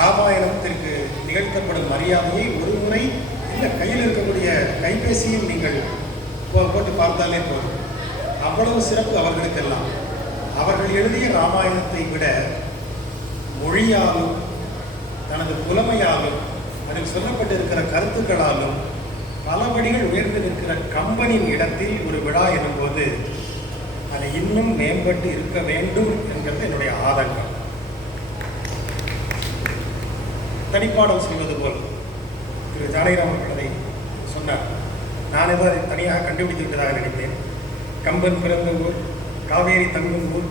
ராமாயணத்திற்கு நிகழ்த்தப்படும் மரியாதையை ஒரு முறை இல்லை கையில் இருக்கக்கூடிய கைபேசியும் நீங்கள் போட்டு பார்த்தாலே போதும். அவ்வளவு சிறப்பு அவர்களுக்கெல்லாம். அவர்கள் எழுதிய ராமாயணத்தை விட மொழியாலும் தனது புலமையாலும் அதில் சொல்லப்பட்டிருக்கிற கருத்துக்களாலும் பலபடிகள் உயர்ந்து நிற்கிற கம்பனின் இடத்தில் ஒரு விழா எனும்போது அது இன்னும் மேம்பட்டு இருக்க வேண்டும் என்கிறது என்னுடைய ஆதங்கம். தனிப்பாடம் செய்வது போல் திரு ஜானகிராமன் அதை சொன்னார். நான் ஏதோ அதை தனியாக கண்டுபிடித்து விட்டதாக நினைத்தேன். கம்பன் பிறந்த ஊர் காவேரி தங்கும் ஊர்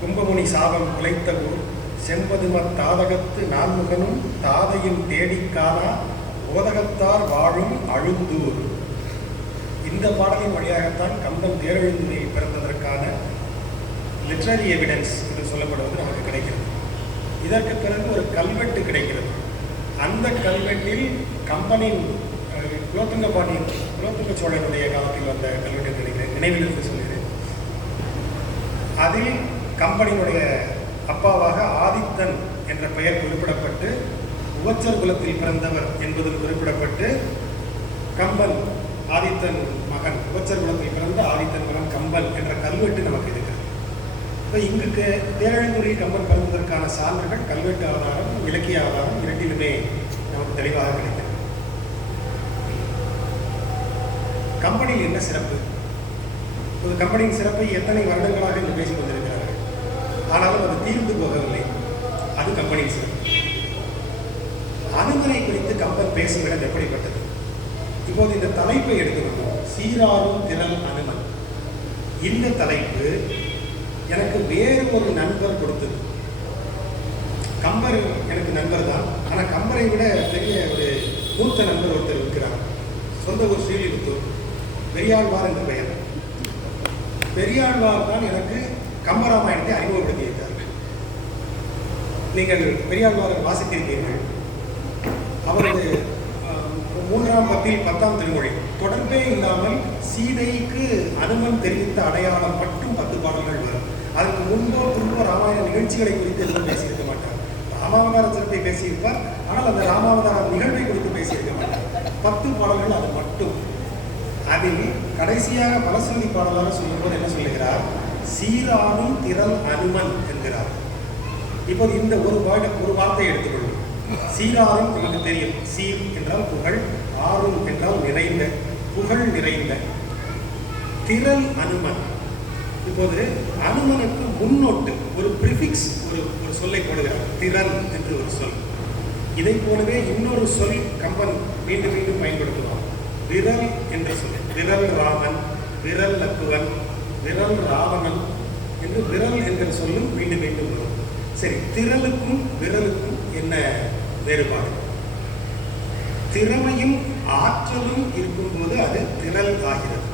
கும்பமுனி சாபம் குலைத்த ஊர் செம்பதும தாதகத்து நான்முகனும் தாதையும் தேடிக்கானா ஓதகத்தார் வாழும் அழுந்தூர். இந்த பாடலின் வழியாகத்தான் கம்பன் தேரெழுந்தூரில் பிறந்ததற்கான லிட்ரரி எவிடன்ஸ் என்று சொல்லப்படுவது நமக்கு கிடைக்கிறது. இதற்கு பிறகு ஒரு கல்வெட்டு கிடைக்கிறது. அந்த கல்வெட்டில் கம்பனின் குலோத்துங்க பாண்டியன் குலோத்துங்க சோழனுடைய காலத்தில் வந்த கல்வெட்டு நினைக்கிறேன் நினைவில் இருந்து சொல்கிறேன் அதில் கம்பனினுடைய அப்பாவாக ஆதித்தன் என்ற பெயர் குறிப்பிடப்பட்டு உவச்சர் குலத்தில் பிறந்தவர் என்பதில் குறிப்பிடப்பட்டு கம்பன் ஆதித்தன் மகன் உபச்சர் குலத்தில் பிறந்த ஆதித்தன் மகன் கம்பன் என்ற கல்வெட்டு நமக்கு இது. இப்போ இங்கு தே- கம்பன் பிறந்ததற்கான சான்றுகள் கல்வெட்டு ஆதாரம் இலக்கிய ஆதாரம் இரண்டிலுமே நமக்கு தெளிவாக கிடைக்கிறது கம்பெனியில் என்ன சிறப்பு? ஒரு கம்பெனியின் சிறப்பை எத்தனை வருடங்களாக இங்கு பேசிக் கொண்டிருக்கிறார்கள்? ஆனாலும் அது தீர்ந்து போகவில்லை. அது கம்பெனியின் சிறப்பு. அணுகுறை குறித்து கம்பன் பேசும் இடம் எப்படிப்பட்டது? இப்போது இந்த தலைப்பை எடுத்துக்கொள்வோம். சீராரும் திறன் அனுமன் இந்த தலைப்பு எனக்கு வேறு ஒரு நண்பர் கொடுத்தது. கம்பர் எனக்கு நண்பர் தான். ஆனால் கம்பரை விட பெரிய ஒரு மூத்த நண்பர் ஒருத்தர் இருக்கிறார். சொந்த ஊர் ஸ்ரீலிபுத்தூர். பெரியாழ்வார் என்ற பெயர். பெரியாழ்வார் தான் எனக்கு கம்பராமாயணத்தை அறிமுகப்படுத்தி வைத்தார் நீங்கள் பெரியாழ்வாரை வாசித்திருக்கீர்கள். அவரது மூன்றாம் பத்தில் பத்தாம் திருமொழி. தொடர்பே இல்லாமல் சீதைக்கு அனுமன் தெரிவித்த அடையாளம் மட்டும் பத்து பாடல்கள் வரும். அதுக்கு முன்போ திரும்ப ராமாயண நிகழ்ச்சிகளை குறித்து எதுவும் பேசியிருக்க மாட்டார். ராமாவதார சிறப்பை பேசியிருப்பார். ஆனால் அந்த ராமாவதார நிகழ்வை குறித்து பேசியிருக்க மாட்டார். பத்து பாடல்கள் அது மட்டும். அதில் கடைசியாக பலஸ்ருதி பாடலாக சொல்லும்போது என்ன சொல்லுகிறார்? சீரானும் திரள் அனுமன் என்கிறார். இப்போது இந்த ஒரு வேர்டு ஒரு வார்த்தையை எடுத்துக்கொள்வோம். சீராரும் நமக்கு தெரியும். சீர் என்றால் புகழ் ஆறும் என்றால் நிறைந்த புகழ் நிறைந்த. திரள் அனுமன். இப்போது அனுமனுக்கு முன்னோட்டு ஒரு ப்ரிஃபிக்ஸ் ஒரு ஒரு சொல்லை போடுகிறார் திறன் என்று ஒரு சொல். இதை போலவே இன்னொரு சொல் கம்பன் மீண்டும் மீண்டும் பயன்படுத்துவார் விரல் என்ற சொல். விரல் ராமன் விரல் லக்குவன் விரல் ராவணன் என்று விரல் என்ற சொல்லும் மீண்டும் மீண்டும் வரும். சரி திரளுக்கும் விரலுக்கும் என்ன வேறுபாடு? திறமையும் ஆற்றலும் இருக்கும்போது அது திரள் ஆகிறது.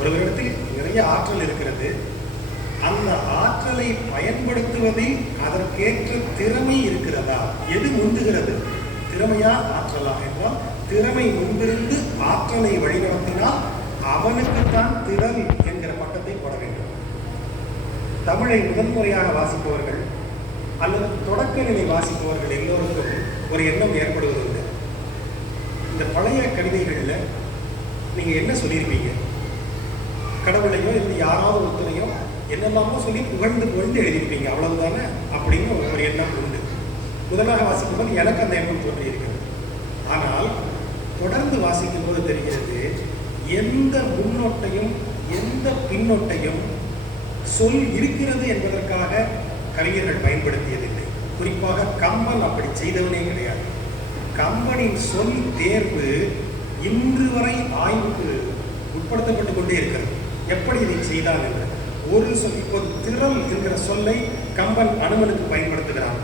ஒருவரிடத்தில் நிறைய ஆற்றல் இருக்கிறது. அந்த ஆற்றலை பயன்படுத்துவதில் அதற்கேற்ற திறமை இருக்கிறதா? எது முந்துகிறது? திறமையா ஆற்றலா என்றால் திறமை முன்பிருந்து ஆற்றலை வழிநடத்தினால் அவனுக்குத்தான் திறன் என்கிற பட்டத்தை போட வேண்டும். தமிழை முதன்முறையாக வாசிப்பவர்கள் அல்லது தொடக்க நிலை வாசிப்பவர்கள் எல்லோருக்கும் ஒரு எண்ணம் ஏற்படுவதுண்டு இந்த பழைய கவிதைகளில் நீங்கள் என்ன சொல்லியிருப்பீங்க? கடவுளையோ இல்லை யாராவது ஒருத்தனையோ என்னெல்லாமோ சொல்லி புகழ்ந்து புகழ்ந்து எழுதியிருப்பீங்க. அவ்வளவுதானே? அப்படின்னு ஒரு எண்ணம் உண்டு. முதலாக வாசிக்கும்போது எனக்கு அந்த எண்ணம் தோன்றியிருக்கிறது. ஆனால் தொடர்ந்து வாசிக்கும் போது தெரிகிறது எந்த முன்னோட்டையும் எந்த பின்னோட்டையும் சொல் இருக்கிறது என்பதற்காக கவிஞர்கள் பயன்படுத்தியதில்லை. குறிப்பாக கம்பன் அப்படி செய்தவனே கிடையாது. கம்பனின் சொல் தேர்வு இன்று வரை ஆய்வுக்கு உட்படுத்தப்பட்டு கொண்டே இருக்கிறது. எப்படி இதை செய்தான் என்று. ஒரு சொல் இப்போ திறல் என்கிற சொல்லை கம்பன் அனுமனுக்கு பயன்படுத்துகிறான்.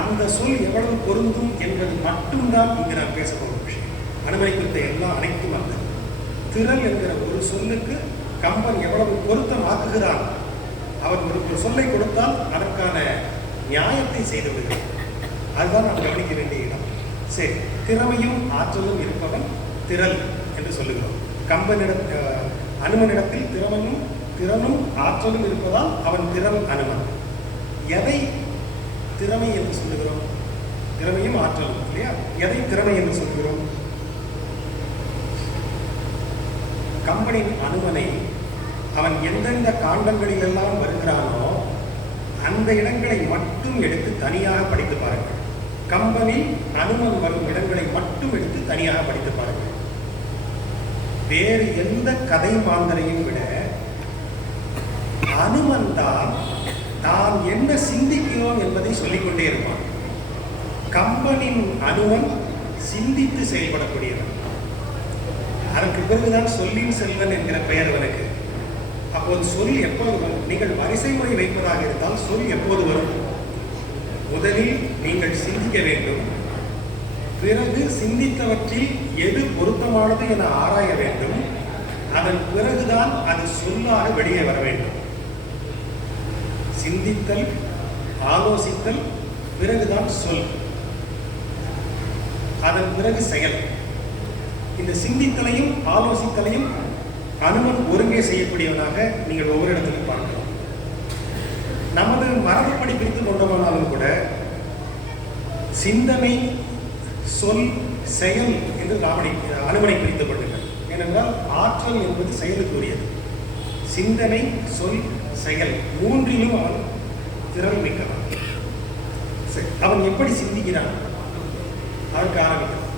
அந்த சொல் எவ்வளவு பொருந்தும் என்பது மட்டும்தான் இங்கு நான் பேச போகும் விஷயம். அனுமனை குறித்த எல்லா அனைத்தும் அல்ல. திறல் என்கிற ஒரு சொல்லுக்கு கம்பன் எவ்வளவு பொருத்தம் ஆக்குகிறான் அவன் ஒரு ஒரு சொல்லை கொடுத்தால் அதற்கான நியாயத்தை செய்து விடுகிறான். அதுதான் நாம் கவனிக்க வேண்டிய இடம். சரி திறமையும் ஆற்றலும் இருப்பவன் திறல் என்று சொல்லுகிறோம். கம்பனிடம் அனுமனிடத்தில் திறமையும் திறனும் ஆற்றலும் இருப்பதால் அவன் திறன் அனுமன். எதை திறமை என்று சொல்லுகிறோம்? திறமையும் ஆற்றலும் இல்லையா? எதை திறமை என்று சொல்கிறோம் கம்பனின் அனுமனை அவன் எந்தெந்த காண்டங்களிலெல்லாம் வருகிறானோ அந்த இடங்களை மட்டும் எடுத்து தனியாக படித்து பாருங்கள். கம்பனில் அனுமன் வரும் இடங்களை மட்டும் எடுத்து தனியாக படித்து பாருங்கள். வேறு எந்த கதை மாந்தரையும் விட அனுமன் தான் நாம் என்ன சிந்திக்கிறோம் என்பதை சொல்லிக்கொண்டே இருப்பான். கம்பனின் அனுமன் சிந்தித்து செயல்படக்கூடியவன். அதற்கு பிறகுதான் சொல்லின் செல்வன் என்கிற பெயர் அவனுக்கு. அப்போது சொல் எப்போது வரும்? நீங்கள் வரிசை முறை வைப்பதாக இருந்தால் சொல் எப்போது வரும்? முதலில் நீங்கள் சிந்திக்க வேண்டும். பிறகு சிந்தித்தவற்றில் எது பொருத்தமானது என ஆராய வேண்டும். அதன் பிறகுதான் அது சொல்லாக வெளியே வர வேண்டும். சிந்தித்தல் ஆலோசித்தல் பிறகுதான் சொல். அதன் பிறகு செயல். இந்த சிந்தித்தலையும் ஆலோசித்தலையும் அனுமன் ஒருங்கே செய்யக்கூடியவனாக நீங்கள் ஒவ்வொரு இடத்திலும் பார்க்கலாம். நமது மரபுப்படி பிரித்து கொண்டோமானாலும் கூட சிந்தனை சொல் செயல் என்று ராவணி அனுமனை பிரித்துக் கொள்ளுங்கள். ஏனென்றால் ஆற்றல் என்பது செயலுக்குரியது. சிந்தனை சொல் செயல் மூன்றிலும் அவன் திறன் மிக்கவன். அவன் எப்படி சிந்திக்கிறான்? அதற்கு ஆரம்பிக்கிறான்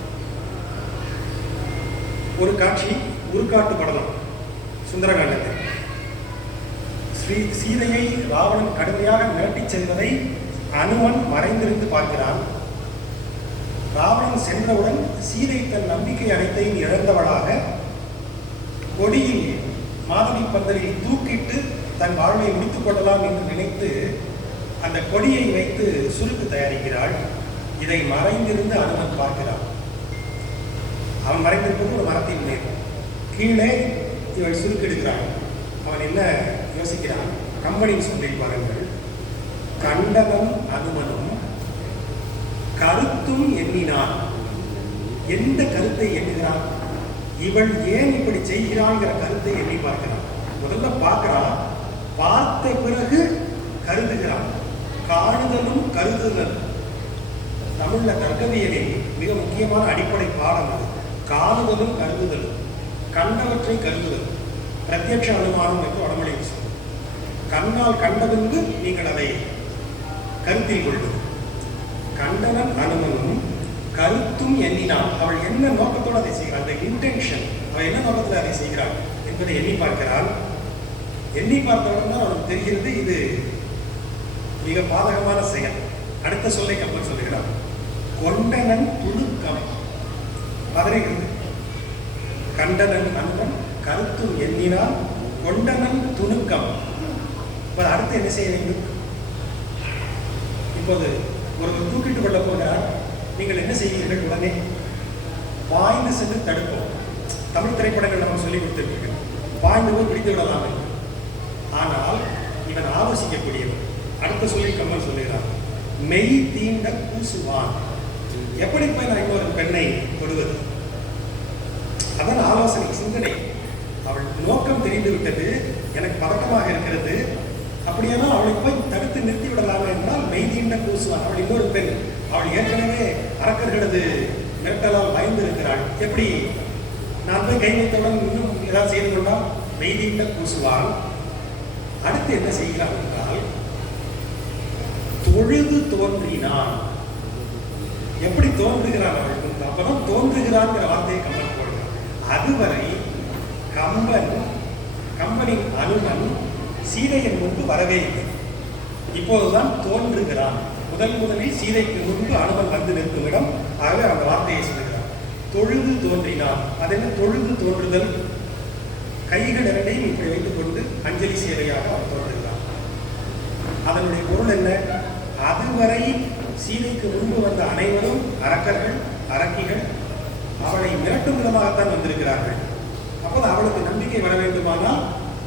ஒரு காட்சி உருக்காட்டு படலம் சுந்தரகாண்டத்தில் ஸ்ரீ சீதையை ராவணன் கடுமையாக மிரட்டிச் செல்வதை அனுமன் மறைந்திருந்து பார்க்கிறான். ராவணன் சென்றவுடன் சீதை தன் நம்பிக்கை அனைத்தையும் இழந்தவளாக கொடியில் மாதவி பந்தலில் தூக்கிட்டு தன் வாழ்வை முடித்துக் கொள்ளலாம் என்று நினைத்து அந்த கொடியை வைத்து சுருக்கு தயாரிக்கிறாள். இதை மறைந்திருந்து அனுமன் பார்க்கிறான். அவன் மறைந்திருப்பது ஒரு மரத்தின் மேல் கீழே இவள் சுருக்கெடுக்கிறான் அவன் என்ன யோசிக்கிறான்? கம்பனின் சொல்லில் பாருங்கள் கண்டனம் அனுமனும் கருத்தும் எண்ணினான். எந்த கருத்தை எண்ணுகிறான்? இவள் ஏன் இப்படி செய்கிறாங்கிற கருத்தை எண்ணி பார்க்கிறான். முதல்ல பார்க்கிறான் பார்த்த பிறகு கருதுகிறான். காணுதலும் கருதுதல். தமிழ்ல தர்க்கவியலில் மிக முக்கியமான அடிப்படை பாடம் அது. காணுதலும் கருதுதலும் கண்டவற்றை கருதுதல். பிரத்யட்ச அனுமானம் என்று வடமொழியில் சொல்லும் கண்ணால் கண்டதென்று நீங்கள் அதை கருத்தில் கொள்வது கண்டனன் அனுமனும் கருத்தும் எண்ணினான். அவள் என்ன நோக்கத்தோடு அதை செய்கிறாள்? அந்த இன்டென்ஷன் அவள் என்ன நோக்கத்தில் அதை செய்கிறாள் என்பதை எண்ணி பார்க்கிறாள். எண்ணி பார்த்தவுடன் தான் அவனுக்கு தெரிகிறது இது மிக பாதகமான செயல். அடுத்த சொல்லை கப்பல் சொல்லுகிறார். கொண்டனன் துணுக்கம் பதறுகிறது. கண்டனன் அன்பன் கருத்தும் எண்ணினால் கொண்டனன் துணுக்கம். இப்போ அடுத்து என்ன செய்ய வேண்டும்? இப்போது ஒருவர் தூக்கிட்டு கொள்ள போகிறார் நீங்கள் என்ன செய்வீர்கள் உடனே? வாய்ந்து சென்று தடுப்போம். தமிழ் திரைப்படங்கள் நம்ம சொல்லி கொடுத்துருக்கீர்கள் பாய்ந்து போய் பிடித்து விடலாம். ஆனால் இவன் ஆலோசிக்கக்கூடியவன். அடுத்த சொல்லி கம்மல் சொல்லுகிறான் மெய் தீண்ட பூசுவான் எப்படி போய் நான் இன்னொரு பெண்ணை தொடுவது? அதன் ஆலோசனை சிந்தனை. அவள் நோக்கம் தெரிந்து விட்டது எனக்கு பதக்கமாக இருக்கிறது. அப்படியானால் அவளை போய் தடுத்து நிறுத்தி விடலாமே என்றால் மெய் தீண்ட அவள் இன்னொரு பெண். அவள் ஏற்கனவே அரக்கர்களது மிரட்டலால் பயந்து இருக்கிறாள் எப்படி? நான் போய் கை வைத்தவுடன் இன்னும் ஏதாவது செய்து கொண்டால் மெய்தீண்ட கூசுவாள். அடுத்து என்ன செய்கிறாள் என்றால் தொழுது தோன்றினான். எப்படி தோன்றுகிறான் அவள்? அப்பதான் தோன்றுகிறான்ங்கிற வார்த்தையை கம்பன் போடுறான் அதுவரை கம்பன் கம்பனின் அனுமன் சீதையின் முன்பு வரவே இல்லை. இப்போதுதான் தோன்றுகிறான். முதல் முதலில் சீதைக்கு முன்பு அனுமன் வந்து நிற்கும் இடம் ஆகவே அந்த வார்த்தையை சொல்லுகிறான் தொழுது தோன்றினான். அது என்ன தொழுது தோன்றுதல்? கைகள் இரண்டையும் இப்படி வைத்துக் கொண்டு அஞ்சலி சேவையாக அவர் தோன்றுகிறார். அதனுடைய பொருள் என்ன? அதுவரை சீதைக்கு முன்பு வந்த அனைவரும் அரக்கர்கள் அரக்கிகள் அவளை மிரட்டும் விதமாகத்தான் வந்திருக்கிறார்கள். அப்போது அவளுக்கு நம்பிக்கை வர வேண்டுமானால்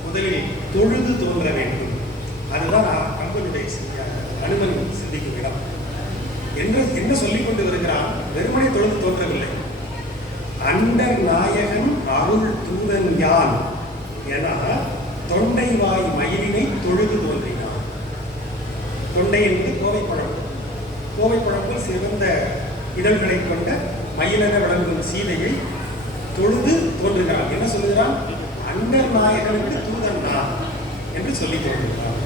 முதலில் தொழுது தோன்ற வேண்டும். அதுதான் கம்பனுடைய அனுமன் சிந்திக்கும் இடம். என்று என்ன சொல்லிக் கொண்டு வருகிறான் வெறுமனை தொழுது தோன்றவில்லை. அண்டர் நாயகன் அருள் தூதன் யான்? என தொண்டை வாய் மயிலினை தொழுது தோன்றினான். தொண்டை என்பது கோவை பழம் கோவை பழங்கள் சிறந்த இதழ்களை கொண்ட மயிலென விளங்கும் சீதையை தொழுது தோன்றுகிறான் என்ன சொல்லுகிறான்? அண்ணன் நாயகனுக்கு தூதன் நான் என்று சொல்லி தோன்றுகிறான்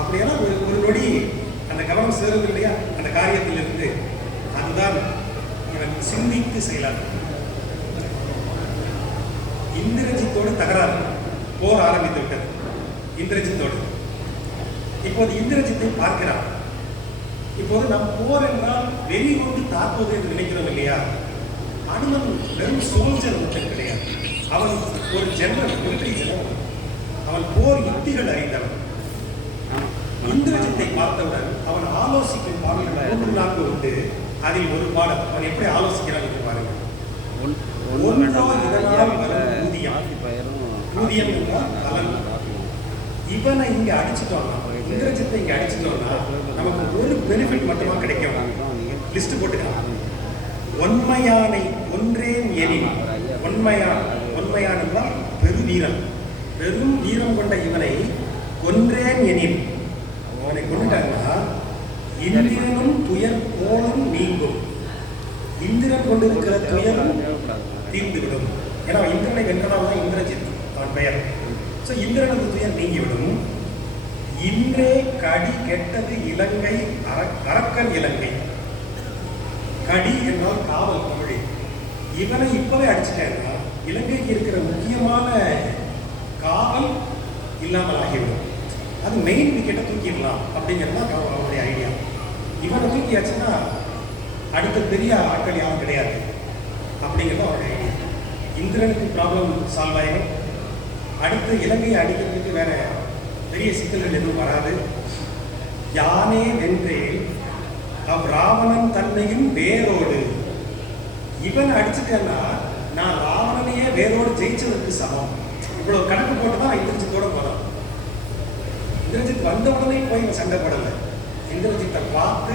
அப்படியான ஒரு ஒரு நொடி அந்த கவனம் சேரும் இல்லையா? அந்த காரியத்திலிருந்து அதுதான் இவன் சிந்தித்து செய்யலாம் இந்திரஜித்தோடு தகராறு. போர் ஆரம்பித்து விட்டது. இந்திரஜித்தோடு. இப்போது இந்திரஜித்தை பார்க்கிறான் இப்போது நம் போர் என்றால் வெறி கொண்டு தாக்குவது என்று நினைக்கிறோம் இல்லையா? அனுமன் வெறும் சோல்ஜர் மட்டும் கிடையாது. அவன் ஒரு ஜெனரல் மிலிட்டரி ஜெனரல் அவன் போர் யுக்திகள் அறிந்தவன். இந்திரஜித்தை பார்த்தவுடன் அவன் ஆலோசிக்கும் பாடல்கள் உண்டு. அதில் ஒரு பாடல். அவன் எப்படி ஆலோசிக்கிறான் என்று ஒன்றோ ஒன்று பலன். இவனை இங்க அடிச்சிட்டோம்னா இந்திரஜித்தை இங்க அடிச்சிட்டோம்னா நமக்கு ஒரு பெனிஃபிட் மட்டுமா கிடைக்கும்? லிஸ்ட் போட்டுக்கலாம். ஒன்மையானை ஒன்றேன் எனின் ஒன்மையான். ஒன்மையான் பெரு வீரம். பெரும் வீரம் கொண்ட இவனை கொன்றேன் எனில் அவனை கொண்டுட்டாங்கன்னா இந்திரனும் துயர் போலும் நீங்கும். இந்திரன் கொண்டிருக்கிற துயரும் தீர்ந்துவிடும். ஏன்னா இந்திரனை வென்றதால் தான் இந்திரஜித் அவன் பெயர். ஸோ இந்திரனது துயர் நீங்கிவிடும். இன்றே கடி கெட்டது இலங்கை அரக்கன் இலங்கை. கடி என்றால் காவல் தமிழ். இவனை இப்பவே அடிச்சுட்டேன் இலங்கைக்கு இருக்கிற முக்கியமான காவல் இல்லாமல் ஆகிவிடும். அது மெயின் விக்கெட்டை தூக்கிடலாம் அப்படிங்கிறது தான் அவருடைய ஐடியா இவனை தூக்கியாச்சுன்னா அடுத்த பெரிய ஆட்கள் யாரும் கிடையாது அப்படிங்கிறது அவருடைய ஐடியா இந்திரனுக்கு ப்ராப்ளம் சால்வ் ஆகிடும் அடுத்து இலங்கையை அடிக்கிறதுக்கு வேற பெரிய சிக்கல்கள் எதுவும் வராது. யானே வென்றேன் அவ் ராவணன் தன்னையும் வேரோடு. இவன் அடிச்சுட்டேன்னா நான் பேரோடு ஜெயிச்சதற்கு சமம். இவ்வளவு கணக்கு போட்டு தான் இந்திரஜித்தோட போறான். இந்திரஜித் வந்த உடனே போய் இவன் சண்டை போடலை. இந்திரஜித்தை பார்த்து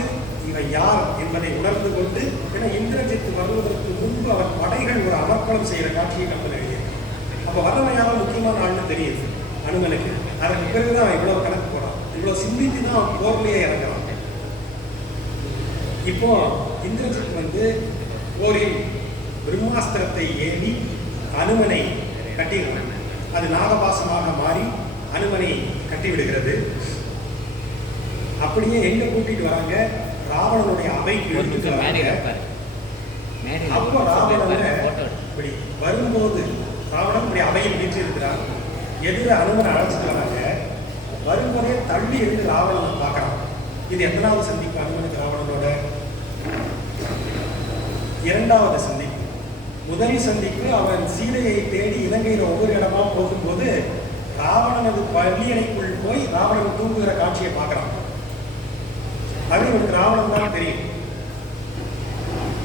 இவன் யார் என்பதை உணர்ந்து கொண்டு ஏன்னா இந்திரஜித் வருவதற்கு முன்பு அவன் படைகள் ஒரு அமர்க்களம் செய்கிற காட்சியை நம்ம எழுதிய அப்போ வரவன் யாரும் முக்கியமான ஆள்னு தெரியுது. அனுமனுக்கு. அதற்கு பிறகுதான் அவன் இவ்வளவு கணக்கு போறான். இவ்வளவு சிந்தித்து தான் அவன் போர்லயே இறங்குறான். இப்போ இந்திரஜித் வந்து போரில் பிரம்மாஸ்திரத்தை ஏவி அனுமனை கட்டிடுறான் அது நாகபாசமாக மாறி அனுமனை கட்டிவிடுகிறது. அப்படியே எங்க கூட்டிட்டு வராங்க? ராவணனுடைய அவைக்கு அப்போ ராவணன் இப்படி வரும்போது ராவணன் இப்படி அவையில் வீட்டு இருக்கிறான் எதிர அனுமனை அழைச்சிட்டு வராங்க. வரும்போதே தள்ளி இருந்து ராவணனை பார்க்கறான். இது எத்தனாவது சந்திப்பு அனுமனுக்கு ராவணனோட? இரண்டாவது சந்திப்பு. முதல் சந்திப்பு அவன் சீதையை தேடி இலங்கையில ஒவ்வொரு இடமா போகும்போது ராவணனது பள்ளியறைக்குள் போய் ராவணன் தூங்குகிற காட்சியை பார்க்கிறான். அது இவனுக்கு ராவணன் தான் தெரியும்.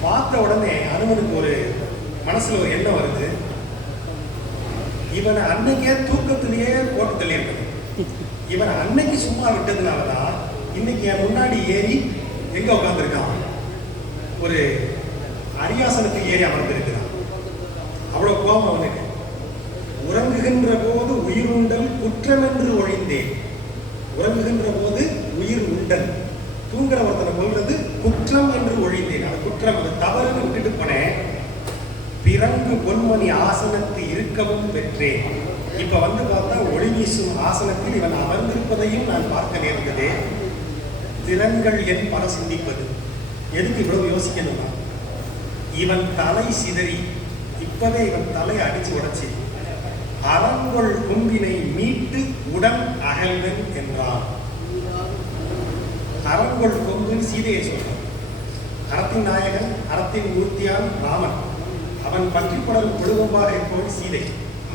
பார்த்த உடனே அனுமனுக்கு ஒரு மனசுல ஒரு எண்ணம் வருது. இவனை அன்னைக்கே தூக்கத்திலேயே போட்டு தள்ளியிருக்கணும் இவனை அன்னைக்கு சும்மா விட்டதுனாலதான் இன்னைக்கு என் முன்னாடி ஏறி எங்க உட்காந்துருக்கான் ஒரு அரியாசனத்தில் ஏறி அமர்ந்திருக்கிறான். அவ்வளவு கோபம் அவனுக்கு. உறங்குகின்ற போது உயிர் உண்டல் குற்றம் என்று ஒழிந்தேன் உறங்குகின்ற போது உயிர் உண்டல் தூங்குற ஒருத்தனை கொள்வது குற்றம் என்று ஒழிந்தேன் அந்த குற்றம் அந்த தவறுன்னு விட்டுட்டு போனேன். பிறங்கு பொன்மணி ஆசனத்து இருக்கவும் பெற்றேன். இப்ப வந்து பார்த்தா ஒளி வீசும் ஆசனத்தில் இவன் அமர்ந்திருப்பதையும் நான் பார்க்க நேர்ந்ததே. திறன்கள் என் பல சிந்திப்பது எதுக்கு இவ்வளவு யோசிக்கணும்னா இவன் தலை சிதறி இப்பவே இவன் தலையை அடிச்சு உடைச்சி அறங்கொள் கும்பினை மீட்டு உடன் அகழ்வன் என்றான். அறங்கொள் கொம்புன்னு சீதையை சொல்றான். அறத்தின் நாயகன் அறத்தின் மூர்த்தியான் ராமன். அவன் பற்றி குடல் கொழுவம்பாக இருப்பவன் சீதை.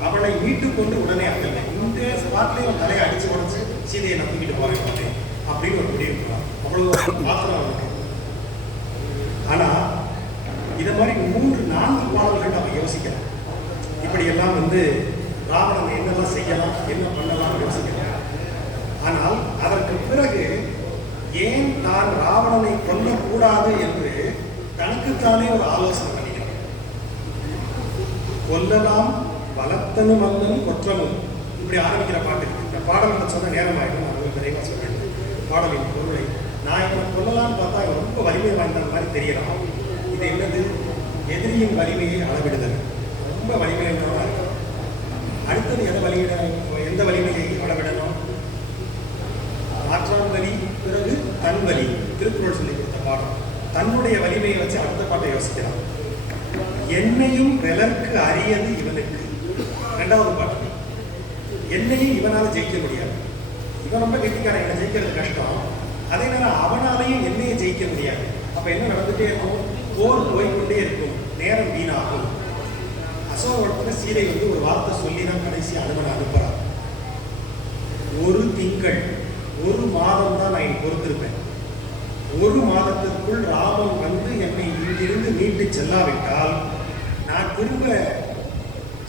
அவளை மீட்டுக் கொண்டு உடனே அகழ்ந்தேன் இந்த ஸ்பாட்லேயே அவன் தலையை அடிச்சு உடைச்சு சீதையை நான் தூக்கிட்டு போறேன் உடனே அப்படின்னு ஒரு முடிவு அவ்வளவு மாத்திரம் அவனுக்கு. ஆனா இதை மாதிரி மூன்று நான்கு பாடல்கள் நம்ம யோசிக்கலாம் இப்படி எல்லாம் வந்து ராவணன் என்னெல்லாம் செய்யலாம் என்ன பண்ணலாம் யோசிக்கலாம் ஆனால் அதற்கு பிறகு ஏன் நான் ராவணனை கொல்லக்கூடாது என்று தனக்குத்தானே ஒரு ஆலோசனை பண்ணிக்கிறான் கொல்லலாம் வளர்த்தனும் அல்லனும் கொற்றனும். இப்படி ஆரம்பிக்கிற பாட்டு இருக்கு. இந்த பாடல் நான் சொன்ன நேரம் ஆகிடும் அது விரைவாக சொல்றேன். பாடலின் பொருளை நான் இவனை கொல்லலாம்னு பார்த்தா ரொம்ப வலிமை வாய்ந்த மாதிரி தெரியலாம். இது என்னது எதிரியின் வலிமையை அளவிடுதல். ரொம்ப வலிமையானவா இருக்கும் அடுத்தது எதை வலியிட எந்த வலிமையை அளவிடணும்? ஆற்றாம் வலி பிறகு தன் வலி. திருக்குறள் சொல்லி கொடுத்த பாடம். தன்னுடைய வலிமையை வச்சு அடுத்த பாட்டை யோசிக்கிறான். என்னையும் வெலர்க்கு அரியது இவனுக்கு. ரெண்டாவது பாட்டு. என்னையும் இவனால ஜெயிக்க முடியாது. இவன் ரொம்ப கெட்டிக்காரன் என்னை ஜெயிக்கிறது கஷ்டம். அதே நேரம் அவனாலையும் என்னையும் ஜெயிக்க முடியாது. அப்ப என்ன நடந்துட்டே இருக்கும்? போர் போய்கொண்டே இருக்கும். நேரம் வீணாகும். அசோகவனத்துல சீதை வந்து ஒரு வார்த்தை சொல்லி தான் கடைசி அனுமன் அனுப்புறான். ஒரு திங்கள் ஒரு மாதம் தான் நான் இனி பொறுத்திருப்பேன். ஒரு மாதத்திற்குள் ராமன் வந்து என்னை இங்கிருந்து மீட்டு செல்லாவிட்டால் நான் திரும்ப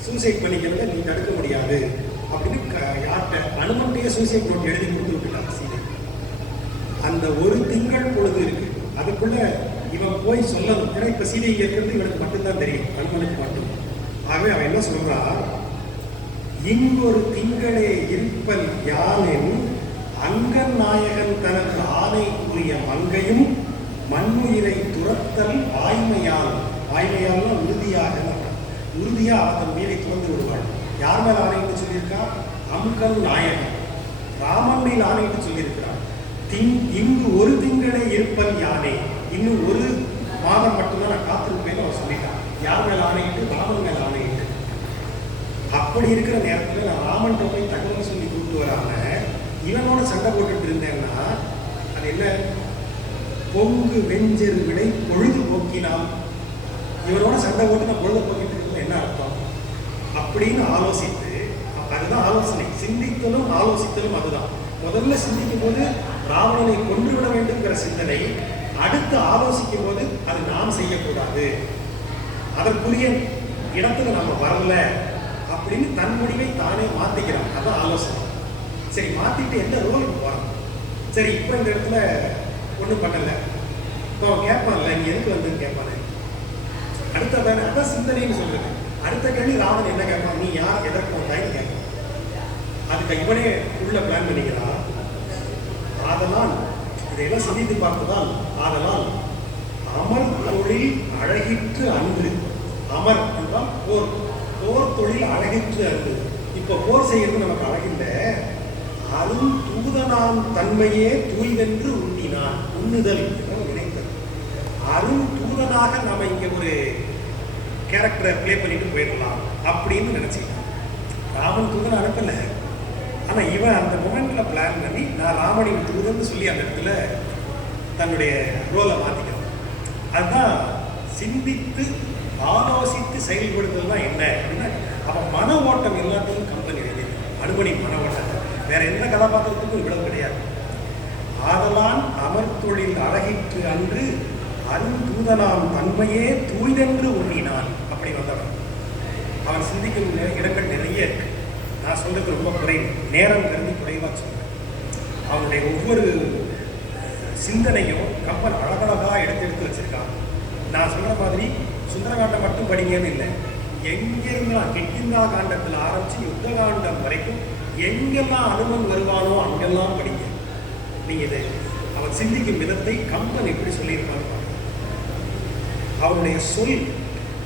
சூசைட் பண்ணிக்கிறத நீ தடுக்க முடியாது. அப்படின்னு க- யார்கிட்ட அனுமன்டையே சூசைட் நோட் எழுதி கொடுத்து விட்டுட்டாங்க சீதை. அந்த ஒரு திங்கள் பொழுது இருக்கு. அதுக்குள்ள இவன் போய் சொல்லணும் ஏன்னா இப்ப சீதை இங்க இருக்கிறது இவனுக்கு மட்டும்தான் தெரியும். அனுமனுக்கு மட்டும். ஆகவே அவன் என்ன சொல்றான் இங்கொரு திங்களே இருப்பல் யானென் அங்கன் நாயகன் தனக்கு ஆணை கூறிய மங்கையும் மண்ணுயிரை துரத்தல் வாய்மையால். வாய்மையால்னா உறுதியாக உறுதியா அதன் மீதை துறந்து விடுவாள். யார் மேல் ஆணைன்னு சொல்லியிருக்கா? அங்கன் நாயகன். ராமன் மேல் ஆணைன்னு சொல்லியிருக்கிறான். திங் இங்கு ஒரு திங்களே இருப்பல் யானே இன்னும் ஒரு மாதம் மட்டும்தான் நான் காத்திருப்பேன்னு அவர் சொல்லிட்டான் யார் மேல ஆணையிட்டு? ராமன் மேல் ஆணையிட்டு. அப்படி இருக்கிற நேரத்துல நான் ராமன் போய் தகவல் சொல்லி கூப்பிட்டு வராம இவனோட சண்டை போட்டுட்டு இருந்தேன்னா அது என்ன? பொங்கு வெஞ்செரு விடை பொழுது போக்கினான் இவனோட சண்டை போட்டு நான் பொழுது போக்கிட்டு இருக்கிறது என்ன அர்த்தம்? அப்படின்னு ஆலோசித்து அதுதான் ஆலோசனை. சிந்தித்தலும் ஆலோசித்தலும் அதுதான். முதல்ல சிந்திக்கும் போது ராவணனை கொன்றுவிட வேண்டும்ங்கிற சிந்தனை அடுத்து ஆலோசிக்கும் போது அது நாம் செய்யக்கூடாது. அதற்குரிய இடத்துல நம்ம வரல அப்படின்னு தன் முடிவை தானே மாத்திக்கிறான். அதான் ஆலோசனை. சரி மாத்திட்டு எந்த ரோலுக்கு போறான்? சரி இப்போ இந்த இடத்துல ஒண்ணும் பண்ணல. இப்போ அவன் கேட்பான்ல நீ எதுக்கு வந்து கேட்பானே? அடுத்த தானே அதான் சிந்தனைன்னு சொல்றது. அடுத்த கேள்வி ராவன் என்ன கேட்பான்? நீ யார்? எதற்கு வந்தாய்னு கேட்பான். அதுக்கு இவனே உள்ள பிளான் பண்ணிக்கிறான். ஆதலால் இதையெல்லாம் சிந்தித்து பார்த்துதான் ஆதலால் அமர் தொழில் அழகிற்று அன்று. அமர் என்றால் போர். போர் தொழில் அழகிற்று அன்று. இப்போ போர் செய்யறது நமக்கு அழகில்லை. அருள் தூதனாம் தன்மையே தூய்வென்று உண்ணினான். உண்ணுதல் என்று நினைத்தது. அரும் தூதனாக நாம் இங்கே ஒரு கேரக்டரை ப்ளே பண்ணிட்டு போயிடலாம் அப்படின்னு நினச்சிக்கலாம் ராமன் தூதன் அனுப்பலை. ஆனால் இவன் அந்த மொமெண்ட்ல பிளான் பண்ணி நான் ராமனின் தூதன் சொல்லி அந்த இடத்துல தன்னுடைய ரோலை மாற்றிக்கிறோம் அதுதான் சிந்தித்து ஆலோசித்து செயல்படுதல்னா என்ன? அப்படின்னா அவன் மன ஓட்டம் எல்லாத்தையும் கம்பெனி எழுதியது அனுமணி மன ஓட்டம். வேற எந்த கதாபாத்திரத்துக்கும் இவ்வளவு கிடையாது. ஆதலான் அமர்தொழில் அழகிற்று அன்று அருந்தூதனாம் தன்மையே தூய்தென்று உண்ணினான் அப்படி வந்தவன். அவன் சிந்திக்கும் இடங்கள் நிறைய இருக்கு. நான் சொல்றது ரொம்ப குறைவு. நேரம் கருதி குறைவாக சொல்றேன். அவனுடைய ஒவ்வொரு சிந்தனையும் கம்பன் அழகழகாக எடுத்து எடுத்து வச்சிருக்கான். நான் சொல்கிற மாதிரி சுந்தரகாண்டம் மட்டும் படிங்கன்னு இல்லை. எங்கெல்லாம் கெட்டிந்தா காண்டத்தில் ஆரம்பித்து யுத்த காண்டம் வரைக்கும் எங்கெல்லாம் அனுமன் வருவானோ அங்கெல்லாம் படிங்க. நீங்கள் இதை அவன் சிந்திக்கும் விதத்தை கம்பன் எப்படி சொல்லியிருக்கான்னு அவருடைய அவனுடைய சொல்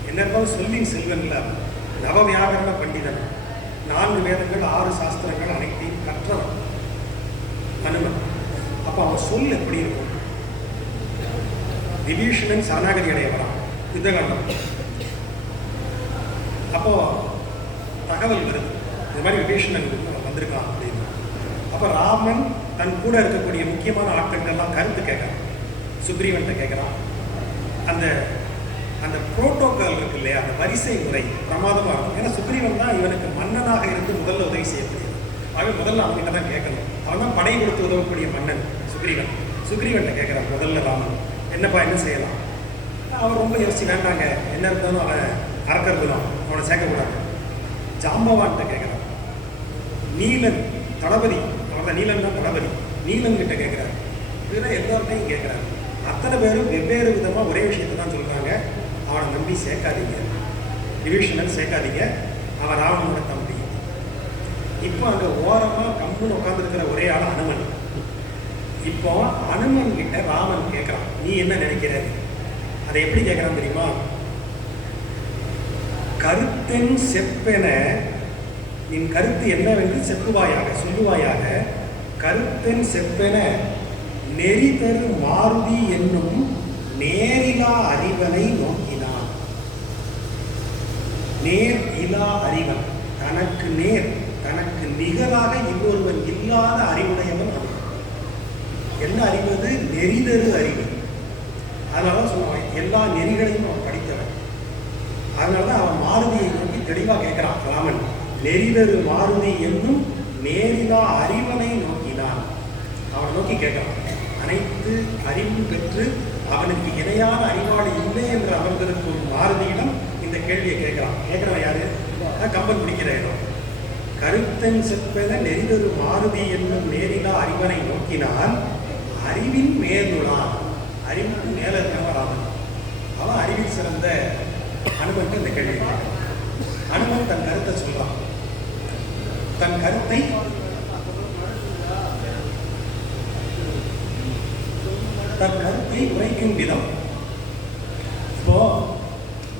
என்ன இருந்தாலும் சொல்லின் செல்வன்ல. நவ வியாகரண பண்டிதன். நான்கு வேதங்கள் ஆறு சாஸ்திரங்கள் அனைத்தையும் கற்றவன். அனுமன். அப்போ அவன் சொல் எப்படி இருக்கும்? விபீஷணன் சரணாகதி அடையவரா வரான் யுத்தகாண்டம் அப்போ தகவல் வருது. இந்த மாதிரி விபீஷணன் வந்திருக்கான் அப்படின்னு. அப்போ ராமன் தன் கூட இருக்கக்கூடிய முக்கியமான ஆட்கள் எல்லாம் கருத்து கேட்கறான். சுக்ரீவன்கிட்ட கேட்கறான். அந்த அந்த புரோட்டோகால் இருக்கு இல்லையா? அந்த வரிசை முறை பிரமாதமா இருக்கும். ஏன்னா சுக்ரீவன் தான் இவனுக்கு மன்னனாக இருந்து முதல்ல உதவி செய்யக்கூடியது அவன் முதல்ல அவன்கிட்ட தான் கேட்கணும். அவன் தான் படை கொடுத்து உதவக்கூடிய மன்னன். சுக்ரீவன். சுக்ரீவன்கிட்ட கேட்கறான் முதல்ல ராமன் என்னப்பா என்ன செய்யலாம்? அவன் ரொம்ப யோசிச்சு வேண்டாங்க என்ன இருந்தாலும் அவன் அறக்கறதுலாம் அவனை சேர்க்கக்கூடாது. ஜாம்பவான்கிட்ட கேட்குறான் நீலன் தளபதி அவன் நீலன் தான் தளபதி நீலன் கிட்ட கேட்குறாரு. இதெல்லாம் எல்லார்ட்டையும் கேட்குறாரு. அத்தனை பேரும் வெவ்வேறு விதமாக ஒரே விஷயத்தை தான் சொல்கிறாங்க அவனை நம்பி சேர்க்காதீங்க. டிவிஷனல் சேர்க்காதீங்க. அவன் ராவணனோட தம்பி. இப்போ அங்கே ஓரமாக கம்முன்னு உட்காந்துருக்கிற ஒரே ஆள் அனுமன். இப்போ அனுமன் கிட்ட ராமன் கேட்கிறான் நீ என்ன நினைக்கிற? அதை எப்படி கேட்கறான் தெரியுமா? கருத்தென் செப்பென நின் கருத்து என்னவென்று செப்புவாயாக சொல்லுவாயாக கருத்தென் செப்பென நெறி தரு மாருதி என்னும் நேரிலா அறிவனை நோக்கினான். நேர் இலா அறிவன். தனக்கு நேர் தனக்கு நிகராக இன்னொருவன் இல்லாத அறிவுடையவன் என்ன அறிவு அது? நெறிதரு அறிவு. அதனால தான் சொல்லுவான் எல்லா நெறிகளையும் அவன் படித்தவன். அதனால தான் அவன் மாருதியை நோக்கி தெளிவாக கேட்கிறான் ராமன். நெறிதரு மாருதி என்றும் நேரிலா அறிவனை நோக்கினான். அவனை நோக்கி கேட்கிறான். அனைத்து அறிவும் பெற்று அவனுக்கு இணையான அறிவாளி இல்லை என்று அமர்ந்திருக்கும் மாருதியிடம் இந்த கேள்வியை கேட்கிறான். கேட்கிறவன் யாரு? கம்பன் பிடிக்கிற இடம். கருத்தன் செப்பத நெறிதரு மாருதி என்னும் நேரிலா அறிவனை நோக்கினான். அறிவின் மேலுடா அறிவுக்கு மேல இருக்கிறவன் ராமன் அவன் அறிவில் சிறந்த அனுமன் இந்த கேள்வி அனுபவம் தன் கருத்தை சொல்றான். தன் கருத்தை தன் கருத்தை உரைக்கும் விதம். இப்போ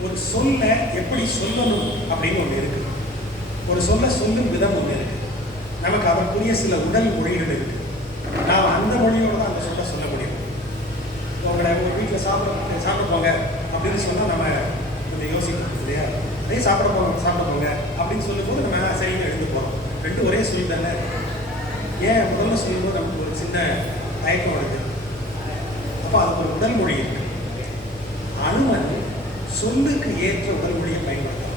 ஒரு சொல்ல எப்படி சொல்லணும் அப்படின்னு ஒன்று இருக்கு. ஒரு சொல்ல சொல்லும் விதம் ஒன்று இருக்கு. நமக்கு அதற்குரிய சில உடல் மொழிகள் இருக்கு. நாம் அந்த மொழியோட தான் அந்த சொல்ல சொல்ல முடியும். உங்களை ஒரு வீட்டில் சாப்பிட சாப்பிட போங்க அப்படின்னு சொன்னால் நம்ம கொஞ்சம் யோசிக்கணும் இல்லையா? அதே சாப்பிட போங்க சாப்பிட போங்க அப்படின்னு சொல்லும்போது நம்ம "ஆ, சரின்னு எழுந்து போகிறோம் ரெண்டு ஒரே சொல்லி தானே? ஏன் முதல்ல சொல்லும்போது நமக்கு ஒரு சின்ன தயக்கம் வருது? அப்போ அதுக்கு ஒரு உடல் மொழி இருக்கு. அனுமன் சொல்லுக்கு ஏற்ற உடல் மொழியை பயன்படுத்தான்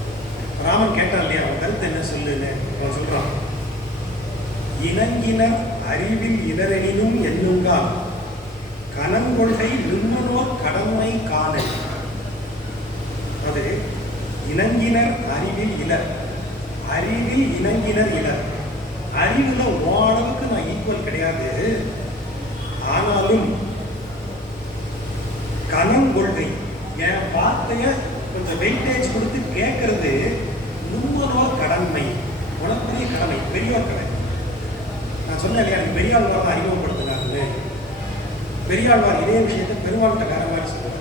ராமன் கேட்டான் இல்லையா அவன் கருத்து என்ன சொல்லுன்னு? அவன் சொல்கிறான் இணங்கினர் அறிவில் இதரெனினும் எண்ணுங்கால் கனங்கொள்கை நிம்மனோர் கடமை காணல் அது இணங்கினர் அறிவில் இலர். அறிவில் இணங்கினர் இலர். அறிவுல ஓரளவுக்கு நான் ஈக்குவல் கிடையாது. ஆனாலும் கனம் கொள்கை என் வார்த்தைய கொஞ்சம் வெயிட்டேஜ் கொடுத்து கேட்கறது நும்மனோர் கடமை உனக்குரிய கடமை பெரியோர் கடமை. நான் சொன்னேன் எனக்கு பெரியாழ்வார் தான் அறிமுகப்படுத்தினாருன்னு பெரியாழ்வார் இதே விஷயத்தை பெருமாள்கிட்ட வேற மாதிரி சொல்லுவார்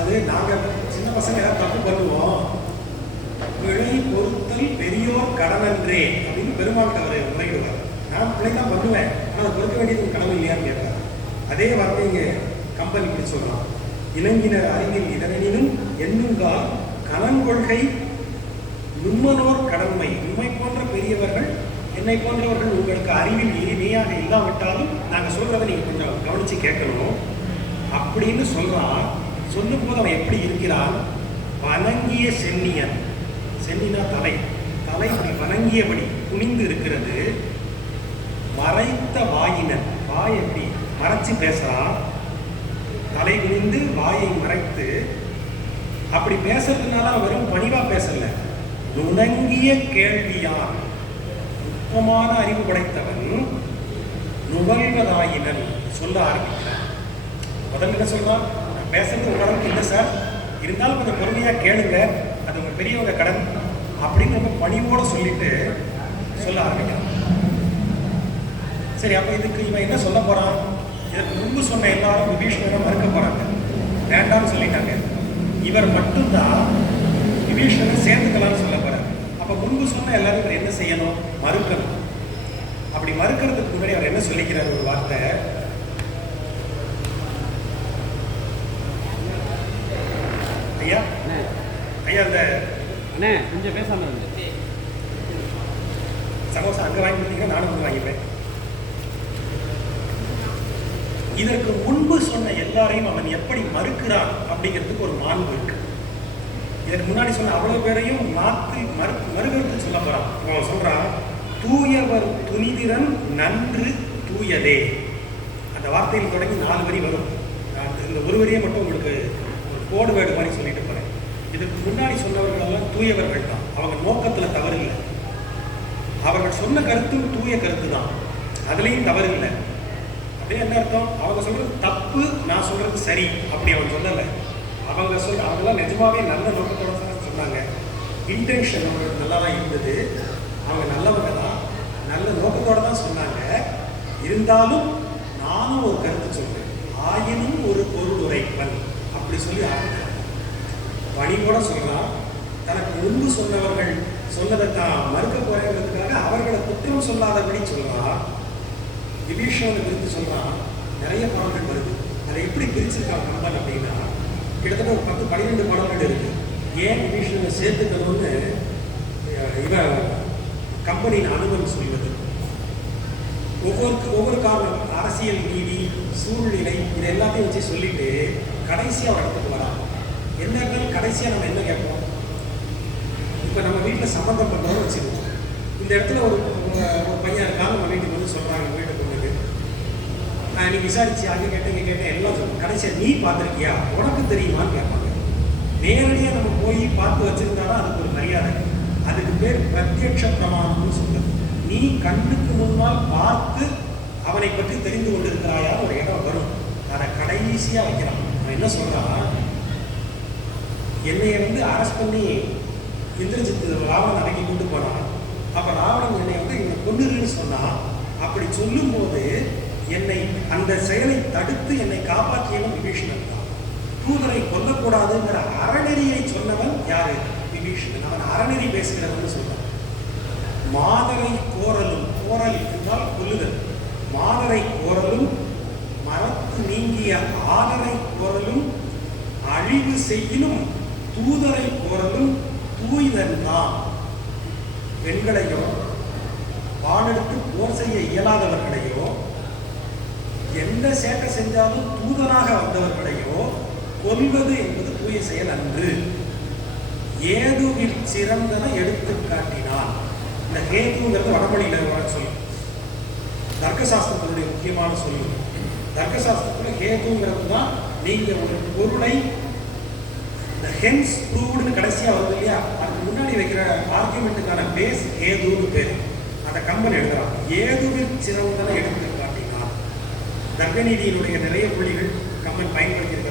அது நாங்கள் சின்ன பசங்க ஏதாவது தப்பு பண்ணுவோம். பிழை பொறுத்தல் பெரியோர் கடனன்றே அப்படின்னு பெருமாள்கிட்ட அவர் முறையிடுவார் நான் பிழை தான் பண்ணுவேன். ஆனால் அதை பொறுக்க வேண்டியது கடமை இல்லையான்னு கேட்பார். அதே வார்த்தை இங்கே கம்பெனி இப்படி சொல்றான். இணங்கினர் அறிவில் இதனினும் என்னுங்கால் கலன் கொள்கை நுண்மனோர் கடமை. உண்மை போன்ற பெரியவர்கள் என்னை போன்றவர்கள் உங்களுக்கு அறிவில் இனிமையாக இல்லாவிட்டாலும் நாங்கள் சொல்றதை நீங்கள் கொஞ்சம் கவனிச்சு கேட்கணும். அப்படின்னு சொல்றான் சொல்லும்போது அவன் எப்படி இருக்கிறான்? வணங்கிய சென்னியன் சென்னினா தலை. தலை இப்படி வணங்கியபடி குனிந்து இருக்கிறது. மறைத்த வாயினன். வாய் எப்படி? மறைச்சு பேசுறான் தலை குனிந்து வாயை மறைத்து அப்படி பேசுறதுனால வெறும் பணிவா பேசல. நுணங்கிய கேள்வியான் நுட்பமான அறிவு படைத்தவன் நுகழ்வதாயினன் சொல்ல ஆரம்பிக்கிறான் முதல்ல என்ன சொல்றான்? நான் பேசுறது ஓரளவுக்கு இல்லை சார். இருந்தாலும் கொஞ்சம் பொறுமையாக கேளுங்க. அது ஒரு பெரியவங்க கடன் அப்படின்னு ரொம்ப பணிவோடு சொல்லிட்டு சொல்ல ஆரம்பிக்கிறான். சரி அப்போ இதுக்கு இவன் என்ன சொல்ல போறான்? இதற்கு முன்பு சொன்ன எல்லாரும் விபீஷணரை மறுக்க போறாங்க. வேண்டாம்னு சொல்லிட்டாங்க. இவர் மட்டும்தான் விபீஷணரை சேர்த்துக்கலாம்னு சொல்ல போறார். அப்போ முன்பு சொன்ன எல்லாரும் இவர் என்ன செய்யணும்? மறுக்கணும். அப்படி மறுக்கிறதுக்கு முன்னாடி அவர் என்ன சொல்லிக்கிறார் ஒரு வார்த்தை? ஐயா? அண்ணே. ஐயா அந்த அண்ணே கொஞ்சம் பேசாம இருங்க. சமோசா அங்க வாங்கி கொடுத்தீங்கன்னா நானும் வந்து வாங்கிப்பேன். இதற்கு முன்பு சொன்ன எல்லாரையும் அவன் எப்படி மறுக்கிறான் அப்படிங்கிறதுக்கு ஒரு மாண்பு இருக்கு. இதற்கு முன்னாடி சொன்ன அவ்வளவு பேரையும் மாற்றி மறு மறுகருத்து சொல்ல போறான். அவன் சொல்றான் தூயவர் துணிதிறன் நன்று தூயதே. அந்த வார்த்தையில் தொடங்கி நாலு வரி வரும். நான் இந்த ஒரு வரியை மட்டும் உங்களுக்கு ஒரு கோடு வேடு மாதிரி சொல்லிட்டு போறேன். இதுக்கு முன்னாடி சொன்னவர்களெல்லாம் தூயவர்கள் தான். அவங்க நோக்கத்துல தவறு இல்லை. அவர்கள் சொன்ன கருத்தும் தூய கருத்து தான். அதுலேயும் தவறு இல்லை. அதே என்ன அர்த்தம்? அவங்க சொல்றது தப்பு நான் சொல்றது சரி அப்படி அவன் சொல்லலை. அவங்க சொல் அவங்களாம் நிஜமாவே நல்ல நோக்கத்தோட சொன்னாங்க. இன்டென்ஷன் அவங்களுக்கு நல்லா தான் இருந்தது. அவங்க நல்லவங்க தான். நல்ல நோக்கத்தோட தான் சொன்னாங்க. இருந்தாலும் நானும் ஒரு கருத்து சொல்றேன். ஆயினும் ஒரு பொருள் உரைப்பன் அப்படி சொல்லி பணி பணிவோட சொல்லலாம். தனக்கு முன்பு சொன்னவர்கள் சொன்னதை தான் மறுக்க போறேங்கிறதுக்காக அவர்களை குற்றம் சொல்லாதபடி சொல்லலாம். விபீஷணனை குறித்து சொல்லலாம் நிறைய பாடல்கள் வருது. அதை எப்படி பிரிச்சிருக்காங்க கம்பன் அப்படின்னா கிட்டத்தட்ட ஒரு பத்து பன்னிரெண்டு பாடல்கள் இருக்கு. ஏன் விபீஷணனை சேர்த்துக்கணும்னு இவன் கம்பெனியின் அனுபவம் சொல்வது. ஒவ்வொரு ஒவ்வொரு காரணம் அரசியல் நீதி சூழ்நிலை இது எல்லாத்தையும் வச்சு சொல்லிட்டு கடைசியாக ஒரு இடத்துக்கு வரான் என்ன இருந்தாலும் கடைசியாக நம்ம என்ன கேட்போம்? இப்போ நம்ம வீட்டில் சம்மந்தம் பண்ணுறோம்னு வச்சுக்குவோம் இந்த இடத்துல ஒரு ஒரு பையன் இருக்காங்க நம்ம வீட்டுக்கு வந்து சொல்கிறாங்க வீட்டு பொண்ணுக்கு நான் இன்னைக்கு விசாரிச்சு அங்கே கேட்டேன் இங்கே கேட்டேன் எல்லாம் சொல்லுவோம் கடைசியாக நீ பார்த்துருக்கியா? உனக்கு தெரியுமான்னு கேட்பாங்க. நேரடியாக நம்ம போய் பார்த்து வச்சுருந்தாலும் அதுக்கு ஒரு மரியாதை அதுக்கு பேர் பிரத்யட்ச பிரமாணம்னு சொல்றது. நீ கண்ணுக்கு முன்னால் பார்த்து அவனை பற்றி தெரிந்து கொண்டிருக்கிறாயா? ஒரு இடம் வரும். அதை கடைசியாக வைக்கிறான். அவன் என்ன சொல்றான்? என்னைய வந்து அரெஸ்ட் பண்ணி இந்திரஜித் ராவணன் அடக்கி கொண்டு போனான். அப்ப ராவணன் என்னை வந்து இவனை கொண்டுருன்னு சொன்னான். அப்படி சொல்லும்போது என்னை அந்த செயலை தடுத்து என்னை காப்பாற்றியவன் விபீஷணன் தான். தூதரை கொல்லக்கூடாதுங்கிற அறநெறியை சொன்னவன் யாரு? இங்கிலீஷில் அவன் அறநெறி பேசுகிறவன் சொல்றான் மாதரை கோரலும் கோரல் என்றால் கொல்லுதல். மாதரை கோரலும் மரத்து நீங்கிய ஆதரை கோரலும் அழிவு செய்யினும் தூதரை கோரலும் தூய்தன்தான் பெண்களையோ வாழெடுத்து போர் செய்ய இயலாதவர்களையோ எந்த சேட்டை செஞ்சாலும் தூதனாக வந்தவர்களையோ கொல்வது என்பது தூய செயல் அன்று. ஏதுவில் சிறந்ததை எடுத்து காட்டினான் இந்த ஹேதுங்கிறது வடமொழியில் வர சொல். தர்க்கசாஸ்திரத்தினுடைய முக்கியமான சொல். தர்க்கசாஸ்திரத்தில் ஹேதுங்கிறது தான் நீங்க ஒரு பொருளை இந்த ஹென்ஸ் ப்ரூவ்டுன்னு கடைசியா வருது இல்லையா? அதுக்கு முன்னாடி வைக்கிற ஆர்குமெண்ட்டுக்கான பேஸ் ஹேதுன்னு பேர். அந்த கம்பன் எழுதுறான் ஏதுவில் சிறந்தன எடுத்து காட்டினான் தர்க்கநீதியினுடைய நிறைய புள்ளிகள் கம்பன் பயன்படுத்தி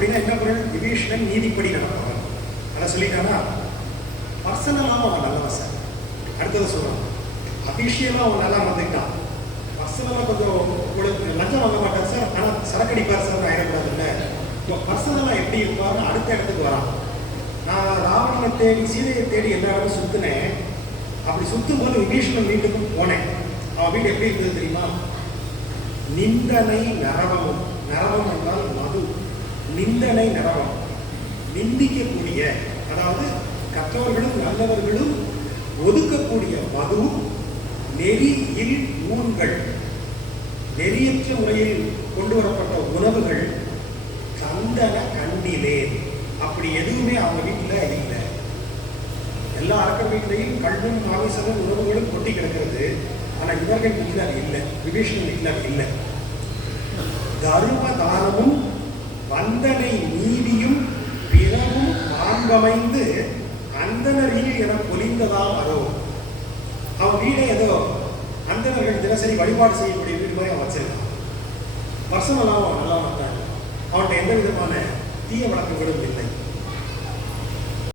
அப்படின்னா என்ன பொருள் விபீஷணன் நீதிப்படி நடப்பவன் அதை சொல்லிட்டானா? பர்சனலாகவும் அவன் நல்லவன் சார் அடுத்தது சொல்கிறான் அஃபிஷியலாக அவன் நல்லா வந்துட்டான் பர்சனலாக கொஞ்சம் உங்களுக்கு லஞ்சம் வாங்க மாட்டான் சார் ஆனால் சரக்கடிப்பார் சார் ஆயிடக்கூடாதுல்ல இப்போ பர்சனலாக எப்படி இருப்பார்னு அடுத்த இடத்துக்கு வரான். நான் ராவணனை தேடி சீதையை தேடி எல்லா இடமும் சுற்றினேன் அப்படி சுற்றும் போது விபீஷணன் வீட்டுக்கு போனேன். அவன் வீடு எப்படி இருந்தது தெரியுமா? நிந்தனை நரவமும் நரவம் என்றால் மது. நிந்தனை நரவம். நிந்திக்கக்கூடிய அதாவது கற்றவர்களும் நல்லவர்களும் ஒதுக்கக்கூடிய மது நெறியில் ஊன்கள் நெறியற்ற முறையில் கொண்டு வரப்பட்ட உணவுகள் கந்தன கண்ணிலே. அப்படி எதுவுமே அவங்க வீட்டில் இல்லை. எல்லா அரக்க வீட்டிலையும் கண்ணும் மாமிசமும் உணவுகளும் கொட்டி கிடக்கிறது. ஆனால் இவர்கள் வீட்டில் அது இல்லை. விபீஷன் வீட்டில் அது இல்லை. தர்ம தானமும் வந்தனை நீதியும் பிறவும் மாண்பமைந்து அந்தனரில் என பொலிந்ததாம் அதோ. அவன் வீடே ஏதோ அந்தனர்கள் தினசரி வழிபாடு செய்யக்கூடிய வீடு மாதிரி அவன் வச்சிருக்கான் பர்சனலாகவும் அவன் நல்லா வந்தான் அவன்கிட்ட எந்த விதமான தீய வழக்கங்களும் இல்லை.